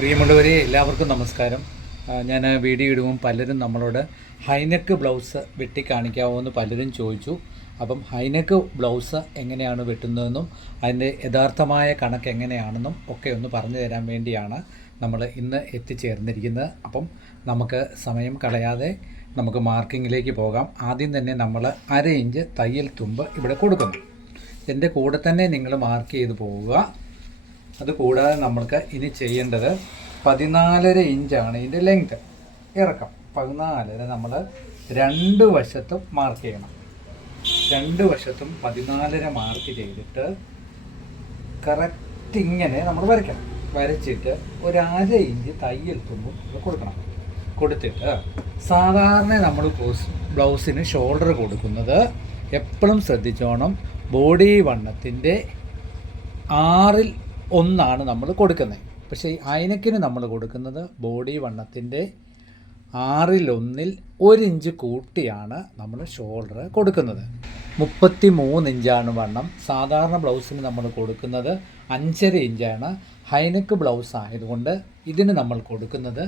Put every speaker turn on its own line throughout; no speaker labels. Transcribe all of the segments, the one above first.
പ്രിയമുള്ളവരെ എല്ലാവർക്കും നമസ്കാരം. ഞാൻ വീഡിയോ ഇടുമ്പോൾ പലരും നമ്മളോട് ഹൈനെക്ക് ബ്ലൗസ് വെട്ടി കാണിക്കാമോ എന്ന് പലരും ചോദിച്ചു. അപ്പം ഹൈനെക്ക് ബ്ലൗസ് എങ്ങനെയാണ് വെട്ടുന്നതെന്നും അതിന്റെ യഥാർത്ഥമായ കണക്ക് എങ്ങനെയാണെന്നും ഒക്കെ ഒന്ന് പറഞ്ഞു തരാൻ വേണ്ടിയാണ് നമ്മൾ ഇന്ന് എത്തിച്ചേർന്നിരിക്കുന്നത്. അപ്പം നമുക്ക് സമയം കളയാതെ നമുക്ക് മാർക്കിങ്ങിലേക്ക് പോകാം. ആദ്യം തന്നെ നമ്മൾ അര ഇഞ്ച് തയ്യൽ തുമ്പ് ഇവിടെ കൊടുക്കുന്നു. എന്റെ കൂടെ തന്നെ നിങ്ങൾ മാർക്ക് ചെയ്ത് പോവുക. അത് കൂടാതെ നമ്മൾക്ക് ഇനി ചെയ്യേണ്ടത് പതിനാലര ഇഞ്ചാണ് ഇതിന്റെ ലെങ്ത് ഇറക്കം. പതിനാലര നമ്മൾ രണ്ട് വശത്തും മാർക്ക് ചെയ്യണം. രണ്ട് വശത്തും പതിനാലര മാർക്ക് ചെയ്തിട്ട് കറക്റ്റ് ഇങ്ങനെ നമ്മൾ വരയ്ക്കണം. വരച്ചിട്ട് ഒരു ഇഞ്ച് തയ്യൽ തുമ്പും കൊടുക്കണം. കൊടുത്തിട്ട് സാധാരണ നമ്മൾ ബ്ലൗസ് ബ്ലൗസിന് ഷോൾഡർ കൊടുക്കുന്നത് എപ്പോഴും ശ്രദ്ധിച്ചോണം. ബോഡി വണ്ണത്തിന്റെ ആറിൽ ഒന്നാണ് നമ്മൾ കൊടുക്കുന്നത്. പക്ഷേ അയനക്കിന് നമ്മൾ കൊടുക്കുന്നത് ബോഡി വണ്ണത്തിന്റെ ആറിലൊന്നിൽ ഒരു ഇഞ്ച് കൂട്ടിയാണ് നമ്മൾ ഷോൾഡർ കൊടുക്കുന്നത്. മുപ്പത്തി മൂന്ന് ഇഞ്ചാണ് വണ്ണം. സാധാരണ ബ്ലൗസിന് നമ്മൾ കൊടുക്കുന്നത് അഞ്ചര ഇഞ്ചാണ്. ഹൈനക്ക് ബ്ലൗസ് ആയതുകൊണ്ട് ഇതിന് നമ്മൾ കൊടുക്കുന്നത്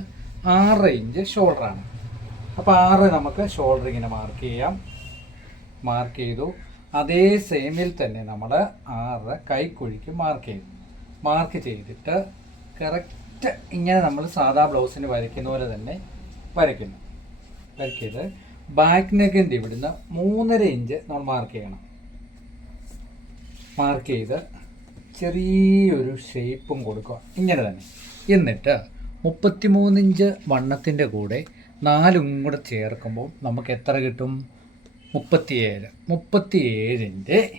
ആറ് ഇഞ്ച് ഷോൾഡറാണ്. അപ്പോൾ ആറ് നമുക്ക് ഷോൾഡർ ഇങ്ങനെ മാർക്ക് ചെയ്യാം. മാർക്ക് ചെയ്തു. അതേ സെയിമിൽ തന്നെ നമ്മൾ ആറ് കൈക്കുഴിക്ക് മാർക്ക് ചെയ്തു. മാർക്ക് ചെയ്തിട്ട് കറക്റ്റ് ഇങ്ങനെ നമ്മൾ സാധാ ബ്ലൗസിന് വരയ്ക്കുന്ന പോലെ തന്നെ വരയ്ക്കുന്നു. വരയ്ക്കത് ബാക്ക് നെക്കിന്റെ ഇവിടുന്ന് മൂന്നര ഇഞ്ച് നമ്മൾ മാർക്ക് ചെയ്യണം. മാർക്ക് ചെയ്ത് ചെറിയൊരു ഷേപ്പും കൊടുക്കുക. ഇങ്ങനെ തന്നെ. എന്നിട്ട് മുപ്പത്തിമൂന്ന് ഇഞ്ച് വണ്ണത്തിന്റെ കൂടെ നാലും കൂടെ ചേർക്കുമ്പോൾ നമുക്ക് എത്ര കിട്ടും? മുപ്പത്തിയേഴ്. മുപ്പത്തിയേഴിന്റെ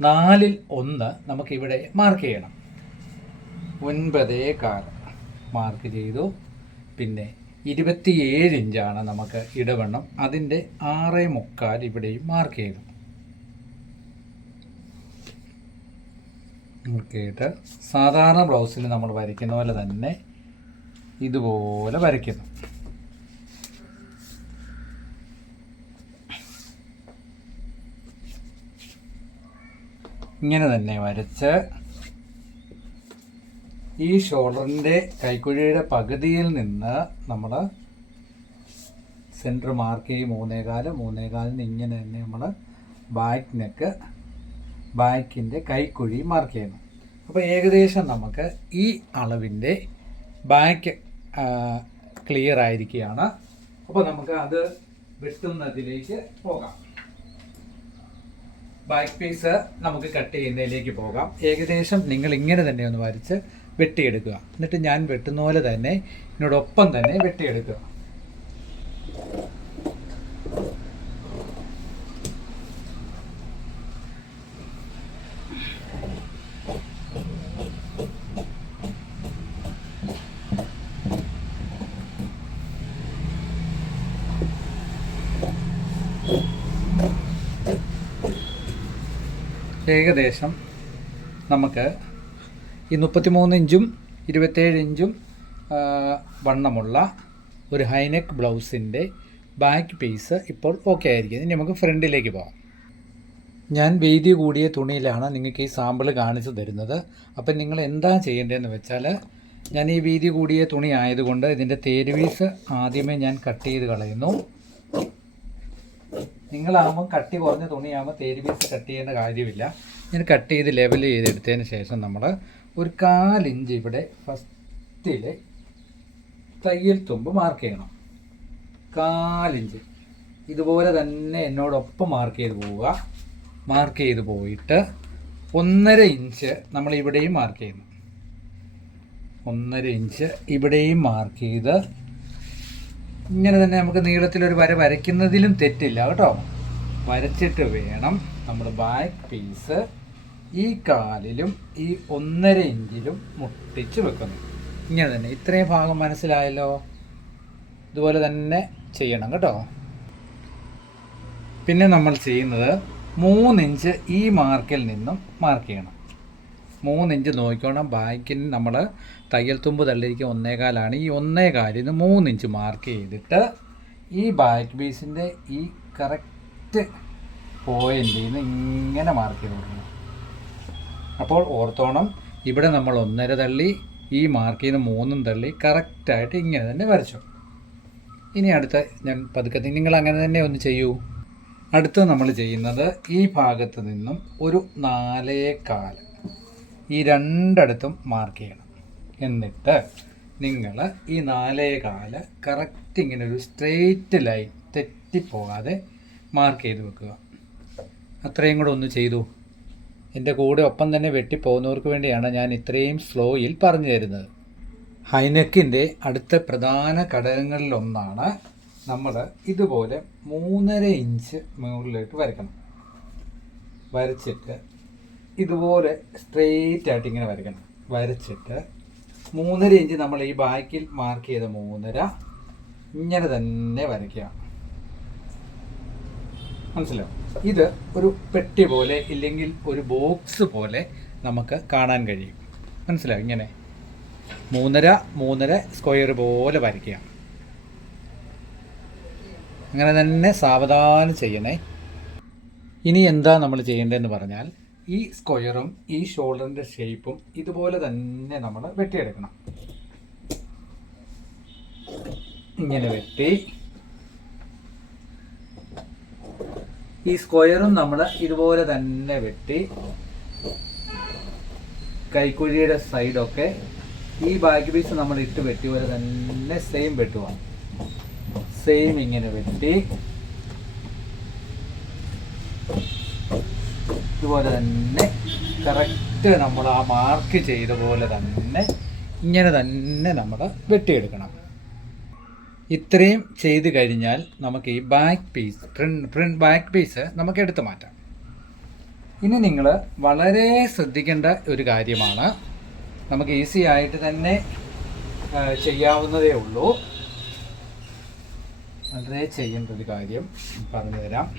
നാലിൽ ഒന്ന് നമുക്കിവിടെ മാർക്ക് ചെയ്യണം. ഒൻപതേ കാൽ. മാർക്ക് ചെയ്തു. പിന്നെ ഇരുപത്തിയേഴ് ഇഞ്ചാണ് നമുക്ക് ഇടവണ്ണം. അതിന്റെ ആറേ മുക്കാൽ ഇവിടെയും മാർക്ക് ചെയ്തു. മാർക്ക് സാധാരണ ബ്ലൗസിൽ നമ്മൾ വരയ്ക്കുന്ന പോലെ തന്നെ ഇതുപോലെ വരയ്ക്കുന്നു. ഇങ്ങനെ തന്നെ വരച്ച് ഈ ഷോൾഡറിന്റെ കൈക്കുഴിയുടെ പകുതിയിൽ നിന്ന് നമ്മൾ സെന്റർ മാർക്ക് ചെയ്യും. മൂന്നേകാൽ. മൂന്നേകാലിന് ഇങ്ങനെ തന്നെ നമ്മൾ ബാക്ക് നെക്ക് ബാക്കിന്റെ കൈക്കുഴി മാർക്ക് ചെയ്യണം അപ്പോൾ ഏകദേശം നമുക്ക് ഈ അളവിന്റെ ബാക്ക് ക്ലിയർ ആയിരിക്കുകയാണ്. അപ്പോൾ നമുക്ക് അത് വെട്ടുന്നതിലേക്ക് പോകാം. ബാക്ക് പീസ് നമുക്ക് കട്ട് ചെയ്യുന്നതിലേക്ക് പോകാം. ഏകദേശം നിങ്ങൾ ഇങ്ങനെ തന്നെ ഒന്ന് വരച്ച് വെട്ടിയെടുക്കുക. എന്നിട്ട് ഞാൻ വെട്ടുന്ന പോലെ തന്നെ എന്നോടൊപ്പം തന്നെ വെട്ടിയെടുക്കുക. ഏകദേശം നമുക്ക് ഈ മുപ്പത്തിമൂന്ന് ഇഞ്ചും ഇരുപത്തേഴ് ഇഞ്ചും വണ്ണമുള്ള ഒരു ഹൈനെക്ക് ബ്ലൗസിന്റെ ബാക്ക് പീസ് ഇപ്പോൾ ഓക്കെ ആയിരിക്കും ഇനി നമുക്ക് ഫ്രണ്ടിലേക്ക് പോകാം. ഞാൻ വീതി കൂടിയ തുണിയിലാണ് നിങ്ങൾക്ക് ഈ സാമ്പിൾ കാണിച്ചു തരുന്നത്. അപ്പം നിങ്ങൾ എന്താ ചെയ്യേണ്ടതെന്ന് വെച്ചാൽ ഞാൻ ഈ വീതി കൂടിയ തുണി ആയതുകൊണ്ട് ഇതിന്റെ തേരുവീസ് ആദ്യമേ ഞാൻ കട്ട് ചെയ്ത് കളയുന്നു. നിങ്ങളാകുമ്പോൾ കട്ടി കുറഞ്ഞ തുണിയാകുമ്പോൾ തേരുവീസ് കട്ട് ചെയ്യേണ്ട കാര്യമില്ല. ഞാൻ കട്ട് ചെയ്ത് ലെവൽ ചെയ്തെടുത്തതിന് ശേഷം നമ്മൾ ഒരു കാലിഞ്ച് ഇവിടെ ഫസ്റ്റിൽ തയ്യൽ തുമ്പ് മാർക്ക് ചെയ്യണം. കാലിഞ്ച്. ഇതുപോലെ തന്നെ എന്നോടൊപ്പം മാർക്ക് ചെയ്ത് പോവുക. മാർക്ക് ചെയ്ത് പോയിട്ട് ഒന്നര ഇഞ്ച് നമ്മൾ ഇവിടെയും മാർക്ക് ചെയ്യുന്നു. ഒന്നര ഇഞ്ച് ഇവിടെയും മാർക്ക് ചെയ്ത് ഇങ്ങനെ തന്നെ നമുക്ക് നീളത്തിലൊരു വര വരയ്ക്കുന്നതിലും തെറ്റില്ല കേട്ടോ. വരച്ചിട്ട് വേണം നമ്മുടെ ബാക്ക് പീസ് ഈ കാലിലും ഈ ഒന്നര ഇഞ്ചിലും മുട്ടിച്ച് വെക്കുന്നു. ഇങ്ങനെ തന്നെ. ഇത്രയും ഭാഗം മനസ്സിലായല്ലോ? ഇതുപോലെ തന്നെ ചെയ്യണം കേട്ടോ. പിന്നെ നമ്മൾ ചെയ്യുന്നത് മൂന്നിഞ്ച് ഈ മാർക്കിൽ നിന്നും മാർക്ക് ചെയ്യണം. മൂന്നിഞ്ച് നോക്കിക്കോണം. ബാക്കിന് നമ്മൾ തയ്യൽ തുമ്പ് തള്ളിയിരിക്കുക ഒന്നേകാലാണ്. ഈ ഒന്നേകാലിൽ നിന്ന് മൂന്നിഞ്ച് മാർക്ക് ചെയ്തിട്ട് ഈ ബാക്ക് പീസിന്റെ ഈ കറക്റ്റ് പോയിന്റിൽ നിന്ന് ഇങ്ങനെ മാർക്ക് ചെയ്ത് കൊടുക്കണം. അപ്പോൾ ഓർത്തോണം ഇവിടെ നമ്മൾ ഒന്നര തള്ളി ഈ മാർക്ക് നിന്ന് മൂന്നും തള്ളി കറക്റ്റായിട്ട് ഇങ്ങനെ തന്നെ വരച്ചു. ഇനി അടുത്ത ഞാൻ പതുക്കെ നിങ്ങൾ അങ്ങനെ തന്നെ ഒന്ന് ചെയ്യൂ. അടുത്ത നമ്മൾ ചെയ്യുന്നത് ഈ ഭാഗത്ത് നിന്നും ഒരു നാലേ കാൽ ഈ രണ്ടിടത്തും മാർക്ക് ചെയ്യണം. എന്നിട്ട് നിങ്ങൾ ഈ നാലേ കാൽ കറക്റ്റ് ഇങ്ങനെ ഒരു സ്ട്രെയിറ്റ് ലൈൻ തെറ്റിപ്പോകാതെ മാർക്ക് ചെയ്ത് വെക്കുക. അത്രയും കൂടെ ഒന്ന് ചെയ്തു. എന്റെ കൂടെ ഒപ്പം തന്നെ വെട്ടിപ്പോകുന്നവർക്ക് വേണ്ടിയാണ് ഞാൻ ഇത്രയും സ്ലോയിൽ പറഞ്ഞു തരുന്നത്. ഹൈനെക്കിന്റെ അടുത്ത പ്രധാന ഘടകങ്ങളിലൊന്നാണ് നമ്മൾ ഇതുപോലെ മൂന്നര ഇഞ്ച് മുകളിലേക്ക് വരയ്ക്കണം. വരച്ചിട്ട് ഇതുപോലെ സ്ട്രെയിറ്റ് ആയിട്ട് ഇങ്ങനെ വരയ്ക്കണം. വരച്ചിട്ട് മൂന്നര ഇഞ്ച് നമ്മൾ ഈ ബാക്കിൽ മാർക്ക് ചെയ്ത മൂന്നര ഇങ്ങനെ തന്നെ വരയ്ക്കുക. മനസ്സിലാവും ഇത് ഒരു പെട്ടി പോലെ ഇല്ലെങ്കിൽ ഒരു ബോക്സ് പോലെ നമുക്ക് കാണാൻ കഴിയും. മനസ്സിലാവും ഇങ്ങനെ. മൂന്നര മൂന്നര സ്ക്വയർ പോലെ വരയ്ക്കുക അങ്ങനെ തന്നെ സാവധാനം ചെയ്യണേ. ഇനി എന്താ നമ്മൾ ചെയ്യേണ്ടതെന്ന് പറഞ്ഞാൽ ഈ സ്ക്വയറും ഈ ഷോൾഡറിന്റെ ഷേപ്പും ഇതുപോലെ തന്നെ നമ്മൾ വെട്ടിയെടുക്കണം. ഇങ്ങനെ വെട്ടി ഈ സ്ക്വയറും നമ്മൾ ഇതുപോലെ തന്നെ വെട്ടി കൈക്കുഴിയുടെ സൈഡൊക്കെ ഈ ബാക്കി പീസ് നമ്മൾ ഇട്ട് വെട്ടി പോലെ തന്നെ സെയിം വെട്ടുവാണ് സെയിം ഇങ്ങനെ വെട്ടി. ഇതുപോലെ തന്നെ കറക്റ്റ് നമ്മൾ ആ മാർക്ക് ചെയ്ത പോലെ തന്നെ ഇങ്ങനെ തന്നെ നമ്മൾ വെട്ടിയെടുക്കണം. ഇത്രയും ചെയ്ത് കഴിഞ്ഞാൽ നമുക്ക് ഈ back piece front print back piece നമുക്ക് എടുത്തു മാറ്റാം. ഇനി നിങ്ങൾ വളരെ ശ്രദ്ധിക്കേണ്ട ഒരു കാര്യമാണ്. നമുക്ക് ഈസി ആയിട്ട് തന്നെ ചെയ്യാവുന്നതേ ഉള്ളൂ. വളരെ ചെയ്യേണ്ട ഒരു കാര്യം പറഞ്ഞുതരാം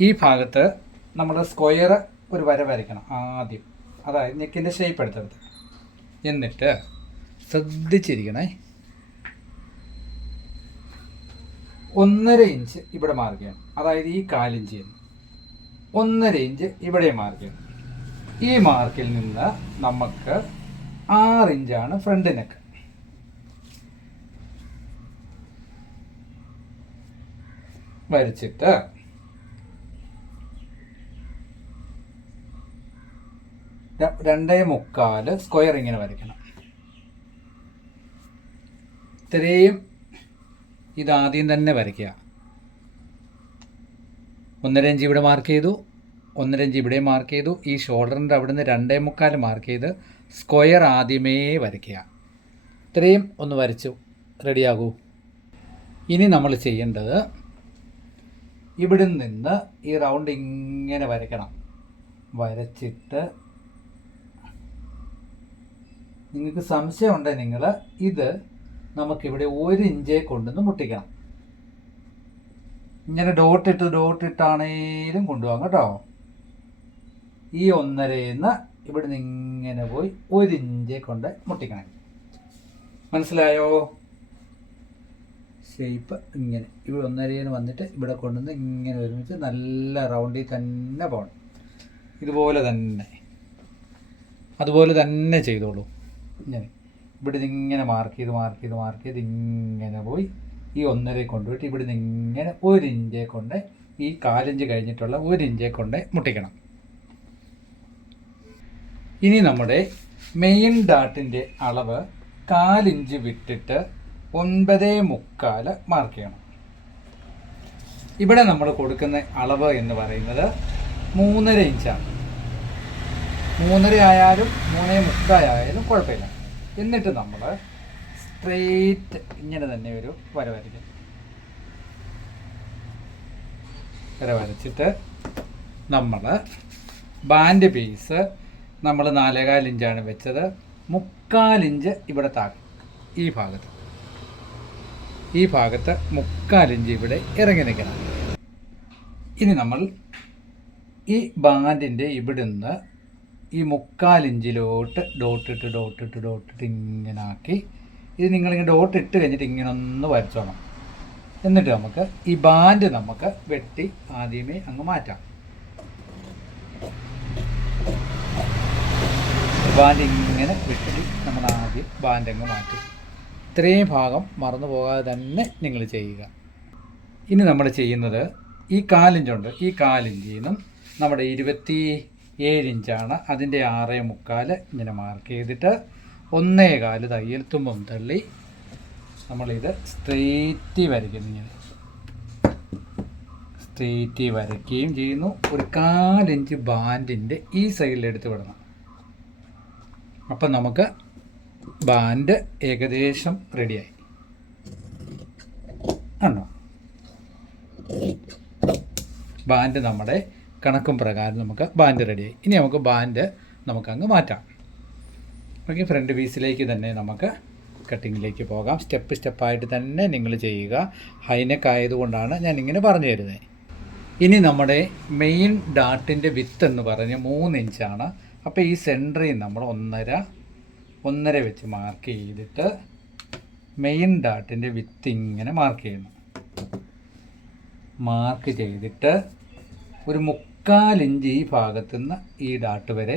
ഈ ഭാഗത്ത് നമ്മൾ സ്ക്വയർ ഒരു വര വരയ്ക്കണം ആദ്യം. അതായത് നെക്കിന്റെ ഷേപ്പ് എടുത്തെടുത്ത്. എന്നിട്ട് ശ്രദ്ധിച്ചിരിക്കണേ. ഒന്നര ഇഞ്ച് ഇവിടെ മാർക്ക് ചെയ്യണം. അതായത് ഈ കാലിഞ്ച് ഒന്നര ഇഞ്ച് ഇവിടെ മാർക്ക് ചെയ്യണം. ഈ മാർക്കിൽ നിന്ന് നമുക്ക് ആറ് ഇഞ്ചാണ് ഫ്രണ്ട് നെക്ക് വരച്ചിട്ട് രണ്ടേ മുക്കാൽ സ്ക്വയർ ഇങ്ങനെ വരയ്ക്കണം. ഇത്രയും ഇതാദ്യം തന്നെ വരയ്ക്കുക. ഒന്നര ഇഞ്ച് ഇവിടെ മാർക്ക് ചെയ്തു ഒന്നര ഇഞ്ച് ഇവിടെ മാർക്ക് ചെയ്തു. ഈ ഷോൾഡറിന്റെ അവിടുന്ന് രണ്ടേ മുക്കാൽ മാർക്ക് ചെയ്ത് സ്ക്വയർ ആദ്യമേ വരയ്ക്കുക. ഇത്രയും ഒന്ന് വരച്ചു. റെഡിയാകൂ ഇനി നമ്മൾ ചെയ്യേണ്ടത് ഇവിടെ നിന്ന് ഈ റൗണ്ട് ഇങ്ങനെ വരയ്ക്കണം. വരച്ചിട്ട് നിങ്ങൾക്ക് സംശയമുണ്ടെങ്കിൽ നിങ്ങൾ ഇത് നമുക്കിവിടെ ഒരു ഇഞ്ചേ കൊണ്ടുവന്ന് മുട്ടിക്കണം. ഇങ്ങനെ ഡോട്ടിട്ട് ഡോട്ടിട്ടാണേലും കൊണ്ടുപോകാം കേട്ടോ. ഈ ഒന്നരയിൽ ഇവിടെ നിന്ന് ഇങ്ങനെ പോയി ഒരു ഇഞ്ചേ കൊണ്ട് മുട്ടിക്കണം. മനസ്സിലായോ? ഷേപ്പ് ഇങ്ങനെ. ഇവിടെ ഒന്നരയിൽ വന്നിട്ട് ഇവിടെ കൊണ്ടുവന്ന് ഇങ്ങനെ ഒരുമിച്ച് നല്ല റൗണ്ടിൽ തന്നെ പോകണം. ഇതുപോലെ തന്നെ. അതുപോലെ തന്നെ ചെയ്തോളൂ. ഇങ്ങനെ. ഇവിടെ നിന്ന് ഇങ്ങനെ മാർക്ക് ചെയ്ത് മാർക്ക് ചെയ്ത് മാർക്ക് ചെയ്ത് ഇങ്ങനെ പോയി ഈ ഒന്നര കൊണ്ടുപോയിട്ട് ഇവിടെ നിന്ന് ഇങ്ങനെ ഒരു ഇഞ്ചെ കൊണ്ട് ഈ കാലിഞ്ച് കഴിഞ്ഞിട്ടുള്ള ഒരു ഇഞ്ചെ കൊണ്ട് മുട്ടിക്കണം. ഇനി നമ്മുടെ മെയിൻ ഡാട്ടിന്റെ അളവ് കാലിഞ്ച് വിട്ടിട്ട് ഒൻപത് മുക്കാൽ മാർക്ക് ചെയ്യണം. ഇവിടെ നമ്മൾ കൊടുക്കുന്ന അളവ് എന്ന് പറയുന്നത് മൂന്നര ഇഞ്ചാണ്. മൂന്നര ആയാലും മൂന്നേ മുക്കായാലും കുഴപ്പമില്ല. എന്നിട്ട് നമ്മൾ സ്ട്രെയിറ്റ് ഇങ്ങനെ തന്നെ ഒരു വര വരയ്ക്കും. വര വരച്ചിട്ട് നമ്മൾ ബാൻഡ് പീസ് നമ്മൾ നാലേകാൽ ഇഞ്ചാണ് വെച്ചത്. മുക്കാലിഞ്ച് ഇവിടെ താഴെ ഈ ഭാഗത്ത്. ഈ ഭാഗത്ത് മുക്കാലിഞ്ച് ഇവിടെ ഇറങ്ങി നിൽക്കണം. ഇനി നമ്മൾ ഈ ബാൻഡിന്റെ ഇവിടുന്ന് ഈ മുക്കാൽ ഇഞ്ചിലോട്ട് ഡോട്ടിട്ട് ഡോട്ടിട്ട് ഡോട്ടിട്ട് ഇങ്ങനെ ആക്കി ഇത് നിങ്ങളിങ്ങനെ ഡോട്ട് ഇട്ട് കഴിഞ്ഞിട്ട് ഇങ്ങനെ ഒന്ന് വരച്ചോണം എന്നിട്ട് നമുക്ക് ഈ ബാൻഡ് നമുക്ക് വെട്ടി ആദ്യമേ അങ്ങ് മാറ്റാം. ബാൻഡ് ഇങ്ങനെ വെട്ടി നമ്മൾ ആദ്യം ബാൻഡ് അങ്ങ് മാറ്റി. ഇത്രയും ഭാഗം മറന്നു പോകാതെ തന്നെ നിങ്ങൾ ചെയ്യുക. ഇനി നമ്മൾ ചെയ്യുന്നത് ഈ കാലിഞ്ചുണ്ട്. ഈ കാലിഞ്ചിൽ നിന്നും നമ്മുടെ ഇരുപത്തി ഏഴ് ഇഞ്ചാണ് അതിന്റെ ആറേ മുക്കാൽ ഇങ്ങനെ മാർക്ക് ചെയ്തിട്ട് ഒന്നേ കാൽ തയ്യൽ തുമ്പം തള്ളി നമ്മളിത് സ്ട്രെയിറ്റ് വരയ്ക്കുന്നു ഇങ്ങനെ. സ്ട്രെയിറ്റ് വരയ്ക്കുകയും ചെയ്യുന്നു. ഒരു കാലിഞ്ച് ബാൻഡിന്റെ ഈ സൈഡിൽ എടുത്ത് വിടണം. അപ്പം നമുക്ക് ബാൻഡ് ഏകദേശം റെഡിയായി ആണോ ബാൻഡ് നമ്മുടെ കണക്കും പ്രകാരം നമുക്ക് ബാൻഡ് റെഡിയായി ഇനി നമുക്ക് ബാൻഡ് നമുക്കങ്ങ് മാറ്റാം. ഓക്കെ ഫ്രണ്ട് പീസിലേക്ക് തന്നെ നമുക്ക് കട്ടിങ്ങിലേക്ക് പോകാം. സ്റ്റെപ്പ് സ്റ്റെപ്പായിട്ട് തന്നെ നിങ്ങൾ ചെയ്യുക. ഹൈനെക്ക് ആയതുകൊണ്ടാണ് ഞാൻ ഇങ്ങനെ പറഞ്ഞു തരുന്നത് ഇനി നമ്മുടെ മെയിൻ ഡാട്ടിന്റെ വിത്ത് എന്ന് പറഞ്ഞ് മൂന്ന് ഇഞ്ചാണ് അപ്പോൾ ഈ സെന്ററിൽ നമ്മൾ ഒന്നര ഒന്നര വെച്ച് മാർക്ക് ചെയ്തിട്ട് മെയിൻ ഡാട്ടിന്റെ വിത്ത് ഇങ്ങനെ മാർക്ക് ചെയ്യുന്നു മാർക്ക് ചെയ്തിട്ട് ഒരു മുക്കാലിഞ്ച് ഈ ഭാഗത്തു നിന്ന് ഈ ഡാട്ട് വരെ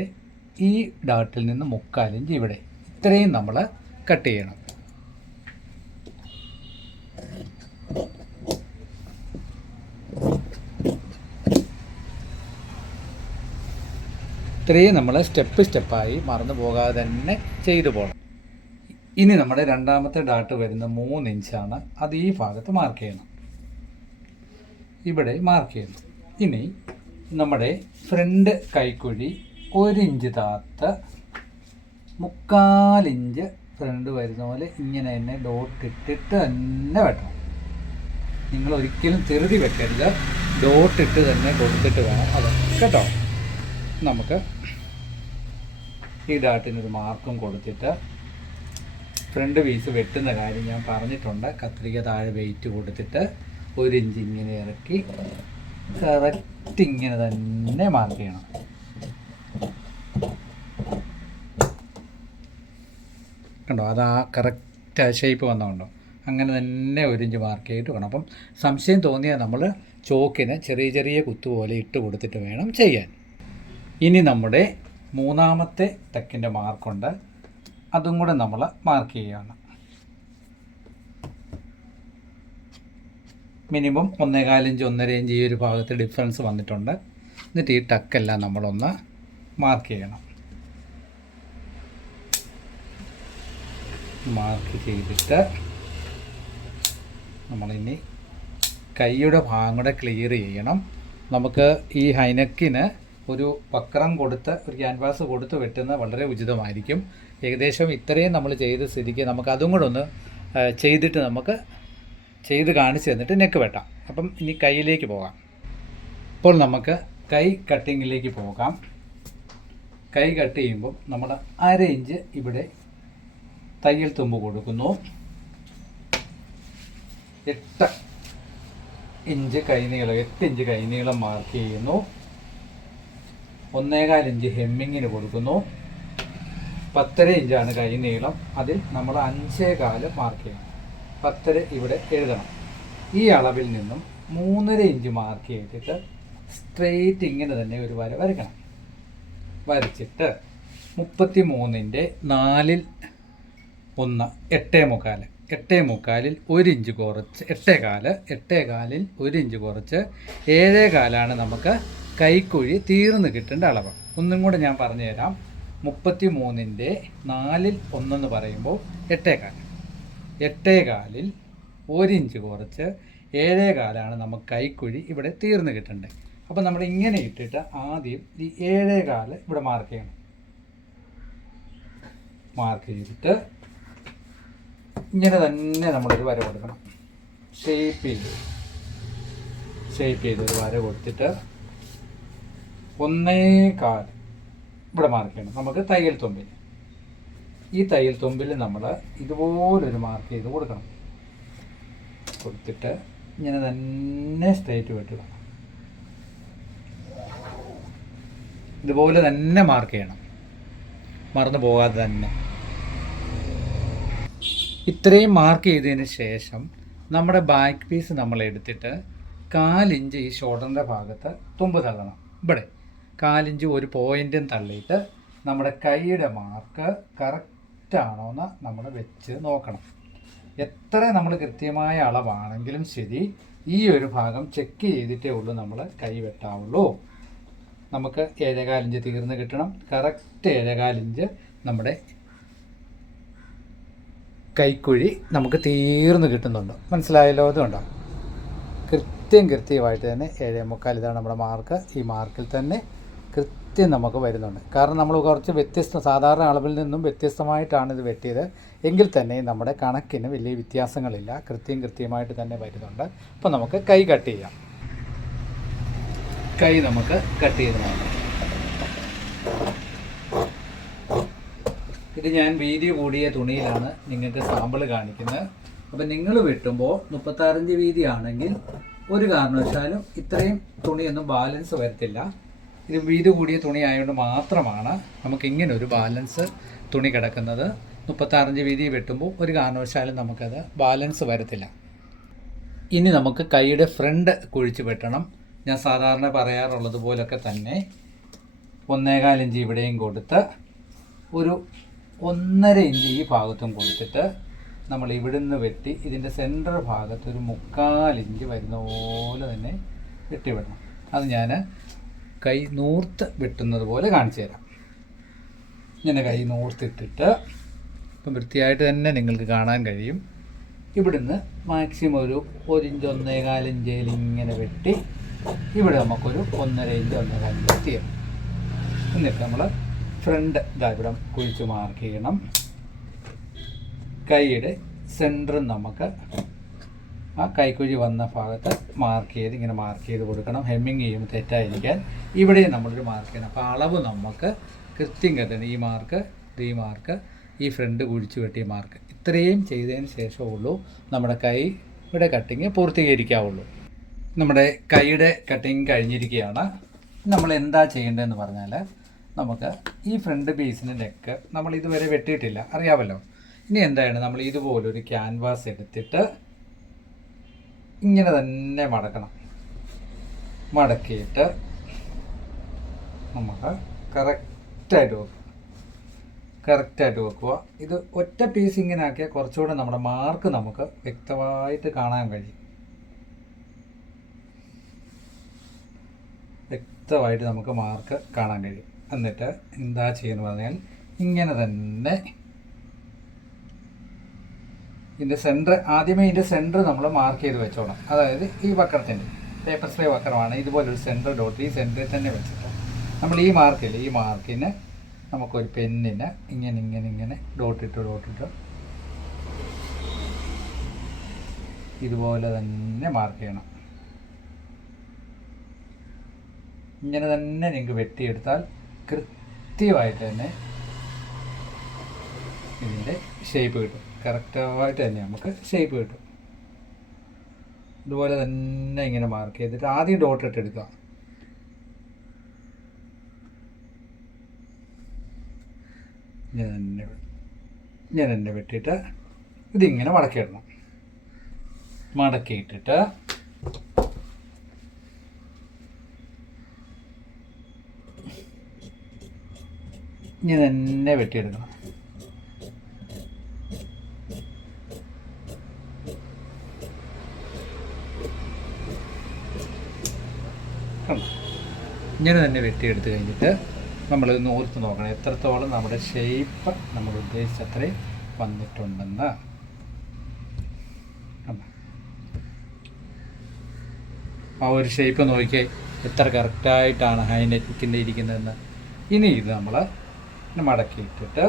ഈ ഡാട്ടിൽ നിന്ന് മുക്കാലിഞ്ച് ഇവിടെ. ഇത്രയും നമ്മൾ കട്ട് ചെയ്യണം. ഇത്രയും നമ്മൾ സ്റ്റെപ്പ് സ്റ്റെപ്പായി മറന്നു പോകാതെ തന്നെ ചെയ്തു പോകണം ഇനി നമ്മുടെ രണ്ടാമത്തെ ഡാട്ട് വരുന്ന മൂന്ന് ഇഞ്ചാണ് അത് ഈ ഭാഗത്ത് മാർക്ക് ചെയ്യണം. ഇവിടെ മാർക്ക് ചെയ്യണം. ഇനി നമ്മുടെ ഫ്രണ്ട് കൈക്കുഴി ഒരു ഇഞ്ച് താത്ത് മുക്കാലിഞ്ച് ഫ്രണ്ട് വരുന്ന പോലെ ഇങ്ങനെ തന്നെ ഡോട്ട് ഇട്ടിട്ട് തന്നെ വെട്ടണം. നിങ്ങൾ ഒരിക്കലും തെറുതി വെക്കരുത്. ഡോട്ട് ഇട്ട് തന്നെ കൊടുത്തിട്ട് വേണം അത്. കേട്ടോ? നമുക്ക് ഈ ഡാട്ടിനൊരു മാർക്കും കൊടുത്തിട്ട് ഫ്രണ്ട് പീസ് വെട്ടുന്ന കാര്യം ഞാൻ പറഞ്ഞിട്ടുണ്ട്. കത്രിക താഴെ വെയിറ്റ് കൊടുത്തിട്ട് ഒരു ഇഞ്ച് ഇങ്ങനെ ഇറക്കി കറക്റ്റ് ഇങ്ങനെ തന്നെ മാർക്ക് ചെയ്യണം. കണ്ടോ? അത് ആ കറക്റ്റ് ആ ഷേപ്പ് വന്നതുകൊണ്ടോ അങ്ങനെ തന്നെ ഒരിഞ്ച് മാർക്ക് ചെയ്തിട്ട് വേണം. അപ്പം സംശയം തോന്നിയാൽ നമ്മൾ ചോക്കിന് ചെറിയ ചെറിയ കുത്തു പോലെ ഇട്ട് കൊടുത്തിട്ട് വേണം ചെയ്യാൻ. ഇനി നമ്മുടെ മൂന്നാമത്തെ ടെക്കിന്റെ മാർക്കുണ്ട് അതും കൂടെ നമ്മൾ മാർക്ക് ചെയ്യുകയാണ് മിനിമം ഒന്നേകാലിഞ്ച് ഒന്നര ഇഞ്ച് ഈ ഒരു ഭാഗത്ത് ഡിഫറൻസ് വന്നിട്ടുണ്ട്. എന്നിട്ട് ഈ ടക്കെല്ലാം നമ്മളൊന്ന് മാർക്ക് ചെയ്യണം. മാർക്ക് ചെയ്തിട്ട് നമ്മളിനി കൈയുടെ ഭാഗം കൂടെ ക്ലിയർ ചെയ്യണം. നമുക്ക് ഈ ഹൈനക്കിന് ഒരു വക്രം കൊടുത്ത് ഒരു ക്യാൻവാസ് കൊടുത്ത് വെട്ടുന്നത് വളരെ ഉചിതമായിരിക്കും. ഏകദേശം ഇത്രയും നമ്മൾ ചെയ്ത് സ്ഥിതിക്ക് നമുക്ക് അതും കൂടെ ഒന്ന് ചെയ്തിട്ട് നമുക്ക് ചെയ്ത് കാണിച്ചു തന്നിട്ട് നെക്ക് വെട്ടാം. അപ്പം ഇനി കൈയിലേക്ക് പോകാം. ഇപ്പോൾ നമുക്ക് കൈ കട്ടിങ്ങിലേക്ക് പോകാം. കൈ കട്ട് ചെയ്യുമ്പോൾ നമ്മൾ അര ഇഞ്ച് ഇവിടെ തയ്യൽ തുമ്പ് കൊടുക്കുന്നു. എട്ട് ഇഞ്ച് കൈനീളം എട്ട് ഇഞ്ച് കൈനീളം മാർക്ക് ചെയ്യുന്നു. ഒന്നേകാൽ ഇഞ്ച് ഹെമ്മിങ്ങിന് കൊടുക്കുന്നു. പത്തര ഇഞ്ചാണ് കൈനീളം. അതിൽ നമ്മൾ അഞ്ചേ കാൽ മാർക്ക് ചെയ്യണം. പത്തര ഇവിടെ എഴുതണം. ഈ അളവിൽ നിന്നും മൂന്നര ഇഞ്ച് മാർക്ക് ചെയ്തിട്ട് സ്ട്രെയിറ്റ് ഇങ്ങനെ തന്നെ ഒരു വര വരയ്ക്കണം. വരച്ചിട്ട് മുപ്പത്തി മൂന്നിന്റെ നാലിൽ ഒന്ന് എട്ടേ മുക്കാൽ. എട്ടേ മുക്കാലിൽ ഒരു ഇഞ്ച് കുറച്ച് എട്ടേ കാൽ എട്ടേ കാലിൽ ഒരു ഇഞ്ച് കുറച്ച് ഏഴേ കാലാണ് നമുക്ക് കൈക്കുഴി തീർന്ന് കിട്ടേണ്ട അളവ്. ഒന്നും കൂടെ ഞാൻ പറഞ്ഞുതരാം. മുപ്പത്തി മൂന്നിന്റെ നാലിൽ ഒന്നെന്ന് പറയുമ്പോൾ എട്ടേ കാൽ എട്ടേ കാലിൽ ഒരിഞ്ച് കുറച്ച് ഏഴേ കാലാണ് നമുക്ക് കൈക്കുഴി ഇവിടെ തീർന്ന് കിട്ടേണ്ടത് അപ്പം നമ്മൾ ഇങ്ങനെ ഇട്ടിട്ട് ആദ്യം ഈ ഏഴേ കാൽ ഇവിടെ മാർക്ക് ചെയ്യണം. മാർക്ക് ചെയ്തിട്ട് ഇങ്ങനെ തന്നെ നമ്മളൊരു വര കൊടുക്കണം. ഷേപ്പ് ചെയ്ത്. ഷേപ്പ് ചെയ്തൊരു വര കൊടുത്തിട്ട് ഒന്നേ കാൽ ഇവിടെ മാർക്ക് ചെയ്യണം. നമുക്ക് തയ്യൽ തുമ്പിൽ. ഈ തയ്യൽ തുമ്പിൽ നമ്മൾ ഇതുപോലൊരു മാർക്ക് ചെയ്ത് കൊടുക്കണം. കൊടുത്തിട്ട് ഇങ്ങനെ തന്നെ സ്ട്രേറ്റ് വെട്ടുക ഇതുപോലെ തന്നെ മാർക്ക് ചെയ്യണം. മറന്നു പോകാതെ തന്നെ. ഇത്രയും മാർക്ക് ചെയ്തതിന് ശേഷം നമ്മുടെ ബാക്ക് പീസ് നമ്മൾ എടുത്തിട്ട് കാലിഞ്ച് ഈ ഷോൾഡറിന്റെ ഭാഗത്ത് തുമ്പ് തള്ളണം. ഇവിടെ കാലിഞ്ച് ഒരു പോയിന്റും തള്ളിയിട്ട് നമ്മുടെ കൈയുടെ മാർക്ക് കറക്റ്റാണോ എന്ന് നമ്മൾ വെച്ച് നോക്കണം. എത്ര നമ്മൾ കൃത്യമായ അളവാണെങ്കിലും ശരി ഈ ഒരു ഭാഗം ചെക്ക് ചെയ്തിട്ടേ ഉള്ളൂ നമ്മൾ കൈ വെട്ടാവുള്ളൂ നമുക്ക് ഏഴേകാലിഞ്ച് തീർന്ന് കിട്ടണം. കറക്റ്റ് ഏഴേകാലിഞ്ച് നമ്മുടെ കൈക്കുഴി നമുക്ക് തീർന്ന് കിട്ടുന്നുണ്ട്. മനസ്സിലായല്ലോ അതുകൊണ്ടോ കൃത്യം കൃത്യമായിട്ട് തന്നെ ഏഴേ മുക്കാൽ ഇതാണ് നമ്മുടെ മാർക്ക് ഈ മാർക്കിൽ തന്നെ കൃത്യം നമുക്ക് വരുന്നുണ്ട്. കാരണം നമ്മൾ കുറച്ച് വ്യത്യസ്ത സാധാരണ അളവിൽ നിന്നും വ്യത്യസ്തമായിട്ടാണ് ഇത് വെട്ടിയത്. എങ്കിൽ തന്നെ നമ്മുടെ കണക്കിന് വലിയ വ്യത്യാസങ്ങളില്ല. കൃത്യം കൃത്യമായിട്ട് തന്നെ വരുന്നുണ്ട്. അപ്പോൾ നമുക്ക് കൈ കട്ട് ചെയ്യാം. കൈ നമുക്ക് കട്ട് ചെയ്ത് ഇത് ഞാൻ വീതി കൂടിയ തുണിയിലാണ് നിങ്ങൾക്ക് സാമ്പിൾ കാണിക്കുന്നത്. അപ്പം നിങ്ങൾ വെട്ടുമ്പോൾ മുപ്പത്താറിഞ്ച് വീതിയാണെങ്കിൽ ഒരു കാരണവശാലും ഇത്രയും തുണിയൊന്നും ബാലൻസ് വരത്തില്ല. ഇത് വീതി കൂടിയ തുണി ആയതുകൊണ്ട് മാത്രമാണ് നമുക്ക് ഇങ്ങനെ ഒരു ബാലൻസ് തുണി കിടക്കുന്നത്. മുപ്പത്താറിഞ്ച് വീതി വെട്ടുമ്പോൾ ഒരു കാരണവശാലും നമുക്കത് ബാലൻസ് വരത്തില്ല. ഇനി നമുക്ക് കൈയുടെ ഫ്രണ്ട് കുഴിച്ച് വെട്ടണം. ഞാൻ സാധാരണ പറയാറുള്ളത് പോലൊക്കെ തന്നെ ഒന്നേകാൽ ഇഞ്ച് ഇവിടെയും കൊടുത്ത് ഒരു ഒന്നര ഇഞ്ച് ഈ ഭാഗത്തും കൊടുത്തിട്ട് നമ്മൾ ഇവിടുന്ന് വെട്ടി ഇതിന്റെ സെന്റർ ഭാഗത്ത് ഒരു മുക്കാൽ ഇഞ്ച് വരുന്ന പോലെ തന്നെ വെട്ടിവിടണം. അത് ഞാൻ കൈ നൂർത്ത് വെട്ടുന്നത് പോലെ കാണിച്ചു തരാം. ഇങ്ങനെ കൈ നൂർത്തിട്ടിട്ട് ഇപ്പം വൃത്തിയായിട്ട് തന്നെ നിങ്ങൾക്ക് കാണാൻ കഴിയും. ഇവിടുന്ന് മാക്സിമം ഒരു ഒരിഞ്ച് ഇഞ്ചയിൽ ഇങ്ങനെ വെട്ടി ഇവിടെ നമുക്കൊരു ഒന്നര ഇഞ്ച് ഒന്നേകാൽ ഇഞ്ച് എത്തിയണം എന്നിട്ട് നമ്മൾ ഫ്രണ്ട് ഇതാ കുഴിച്ച് മാർക്ക് ചെയ്യണം. കൈയുടെ സെന്ററും നമുക്ക് ആ കൈക്കുഴി വന്ന ഭാഗത്ത് മാർക്ക് ചെയ്ത് ഇങ്ങനെ മാർക്ക് ചെയ്ത് കൊടുക്കണം. ഹെമ്മിങ് ചെയ്യുമ്പോൾ തെറ്റായിരിക്കാൻ ഇവിടെയും നമ്മളൊരു മാർക്ക് ചെയ്യണം. അപ്പോൾ അളവ് നമുക്ക് കൃത്യം കരുതണം. ഈ മാർക്ക് ഈ മാർക്ക് ഈ ഫ്രണ്ട് കുഴിച്ചു വെട്ടിയ മാർക്ക് ഇത്രയും ചെയ്തതിന് ശേഷമുള്ളൂ നമ്മുടെ കൈ ഇവിടെ കട്ടിങ് പൂർത്തീകരിക്കാവുള്ളൂ. നമ്മുടെ കൈയുടെ കട്ടിങ് കഴിഞ്ഞിരിക്കുകയാണ്. നമ്മൾ എന്താ ചെയ്യേണ്ടതെന്ന് പറഞ്ഞാൽ നമുക്ക് ഈ ഫ്രണ്ട് പീസിന് നെക്ക് നമ്മൾ ഇതുവരെ വെട്ടിയിട്ടില്ല. അറിയാമല്ലോ? ഇനി എന്താണ്? നമ്മൾ ഇതുപോലൊരു ക്യാൻവാസ് എടുത്തിട്ട് ഇങ്ങനെ തന്നെ മടക്കണം. മടക്കിയിട്ട് നമുക്ക് കറക്റ്റായിട്ട് വെക്കുക. കറക്റ്റായിട്ട് വെക്കുക. ഇത് ഒറ്റ പീസ് ഇങ്ങനെ ആക്കിയാൽ കുറച്ചുകൂടെ നമ്മുടെ മാർക്ക് നമുക്ക് വ്യക്തമായിട്ട് കാണാൻ കഴിയും. വ്യക്തമായിട്ട് നമുക്ക് മാർക്ക് കാണാൻ കഴിയും. എന്നിട്ട് എന്താ ചെയ്യുന്നത് പറഞ്ഞാൽ ഇങ്ങനെ തന്നെ ഇതിന്റെ സെന്റർ ആദ്യമേ ഇതിന്റെ സെന്റർ നമ്മൾ മാർക്ക് ചെയ്ത് വെച്ചോണം. അതായത് ഈ വക്രത്തിന്റെ പേപ്പർ സ്പ്രേ ഇതുപോലെ ഇതുപോലൊരു സെന്റർ ഡോട്ട് ഈ സെന്ററിൽ തന്നെ വെച്ചിട്ട് നമ്മൾ ഈ മാർക്കിൽ ഈ മാർക്കിന് നമുക്കൊരു പെന്നിന് ഇങ്ങനെ ഇങ്ങനെ ഇങ്ങനെ ഡോട്ടിട്ട് ഡോട്ടിട്ട് ഇതുപോലെ തന്നെ മാർക്ക് ചെയ്യണം. ഇങ്ങനെ തന്നെ നിങ്ങൾക്ക് വെട്ടിയെടുത്താൽ കൃത്യമായിട്ട് തന്നെ ഇതിന്റെ ഷേപ്പ് കിട്ടും. കറക്റ്റായിട്ട് തന്നെ നമുക്ക് ഷേപ്പ് കിട്ടും. ഇതുപോലെ തന്നെ ഇങ്ങനെ മാർക്ക് ചെയ്തിട്ട് ആദ്യം ഡോട്ട് ഇട്ട് എടുക്കുക. ഞാൻ തന്നെ ഞാൻ തന്നെ വെട്ടിയിട്ട് ഇതിങ്ങനെ മടക്കിയിടണം മടക്കിയിട്ടിട്ട് ഇങ്ങനെ തന്നെ വെട്ടിയെടുക്കണം കണ്ടോ? ഇങ്ങനെ തന്നെ വെട്ടിയെടുത്ത് കഴിഞ്ഞിട്ട് നമ്മൾ നോർത്ത് നോക്കണം എത്രത്തോളം നമ്മുടെ ഷേപ്പ് നമ്മൾ ഉദ്ദേശിച്ച അത്രയും വന്നിട്ടുണ്ടെന്ന്. ആ ഒരു ഷേപ്പ് നോക്കിയേ എത്ര കറക്റ്റായിട്ടാണ് ഹൈനെറ്റിക്കിന്റെ ഇരിക്കുന്നതെന്ന്. ഇനി ഇത് നമ്മൾ മടക്കിയിട്ടിട്ട്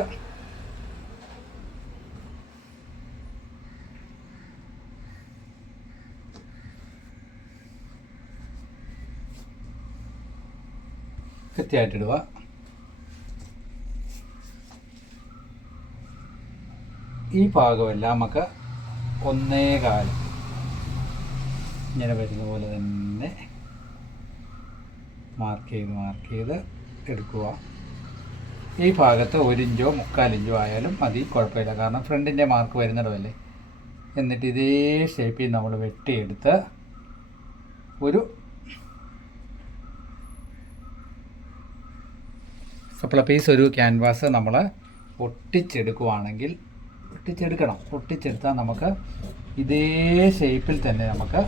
കൃത്യമായിട്ടിടുക. ഈ ഭാഗമെല്ലാം നമുക്ക് ഒന്നേ കാലം ഇങ്ങനെ വരുന്ന പോലെ തന്നെ മാർക്ക് ചെയ്ത് മാർക്ക് ചെയ്ത് എടുക്കുക. ഈ ഭാഗത്ത് ഒരു ഇഞ്ചോ മുക്കാലിഞ്ചോ ആയാലും മതി കുഴപ്പമില്ല. കാരണം ഫ്രണ്ടിന്റെ മാർക്ക് വരുന്നിടമല്ലേ? എന്നിട്ട് ഇതേ ഷേപ്പിൽ നമ്മൾ വെട്ടിയെടുത്ത് ഒരു സപ്ല പീസ് ഒരു ക്യാൻവാസ് നമ്മൾ ഒട്ടിച്ചെടുക്കുവാണെങ്കിൽ ഒട്ടിച്ചെടുക്കണം ഒട്ടിച്ചെടുത്താൽ നമുക്ക് ഇതേ ഷേപ്പിൽ തന്നെ നമുക്ക്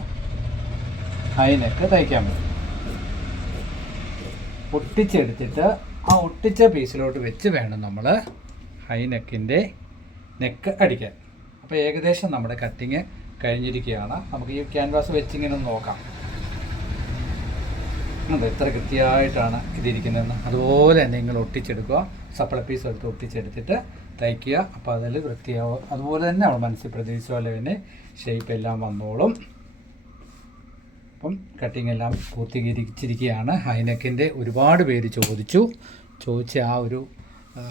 അതിനൊക്കെ തയ്ക്കാൻ പറ്റും. ഒട്ടിച്ചെടുത്തിട്ട് ആ ഒട്ടിച്ച പീസിലോട്ട് വെച്ച് വേണം നമ്മൾ ഹൈനെക്കിന്റെ നെക്ക് അടിക്കാൻ. അപ്പോൾ ഏകദേശം നമ്മുടെ കട്ടിങ് കഴിഞ്ഞിരിക്കുകയാണ്. നമുക്ക് ഈ ക്യാൻവാസ് വെച്ചിങ്ങനെ നോക്കാം. അത് എത്ര കൃത്യമായിട്ടാണ് ഇതിരിക്കുന്നതെന്ന്? അതുപോലെ തന്നെ നിങ്ങൾ ഒട്ടിച്ചെടുക്കുക. സപ്ല പീസ് എടുത്ത് ഒട്ടിച്ചെടുത്തിട്ട് തയ്ക്കുക. അപ്പോൾ അതിൽ വൃത്തിയാവും. അതുപോലെ തന്നെ നമ്മൾ മനസ്സിൽ പ്രതീക്ഷിച്ച പോലെ തന്നെ ഷേപ്പ് എല്ലാം വന്നോളും. അപ്പം കട്ടിങ് എല്ലാം പൂർത്തീകരിച്ചിരിക്കുകയാണ്. ഹൈനക്കിന്റെ ഒരുപാട് പേര് ചോദിച്ചു. ചോദിച്ച ആ ഒരു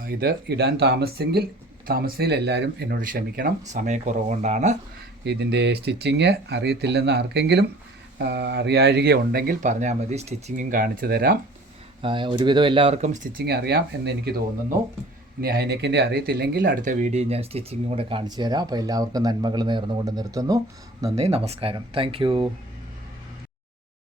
ഇത് ഇടാൻ താമസിച്ചെങ്കിൽ താമസിച്ചതിൽ എല്ലാവരും എന്നോട് ക്ഷമിക്കണം. സമയക്കുറവുകൊണ്ടാണ്. ഇതിന്റെ സ്റ്റിച്ചിങ് അറിയത്തില്ലെന്ന് ആർക്കെങ്കിലും അറിയാഴിക ഉണ്ടെങ്കിൽ പറഞ്ഞാൽ മതി. സ്റ്റിച്ചിങ്ങും കാണിച്ചു തരാം. ഒരുവിധം എല്ലാവർക്കും സ്റ്റിച്ചിങ് അറിയാം എന്ന് എനിക്ക് തോന്നുന്നു. ഇനി ഹൈനക്കിന്റെ അറിയത്തില്ലെങ്കിൽ അടുത്ത വീഡിയോ ഞാൻ സ്റ്റിച്ചിങ്ങും കൂടെ കാണിച്ചു തരാം. അപ്പോൾ എല്ലാവർക്കും നന്മകൾ നേർന്നുകൊണ്ട് നിർത്തുന്നു. നന്ദി നമസ്കാരം. താങ്ക്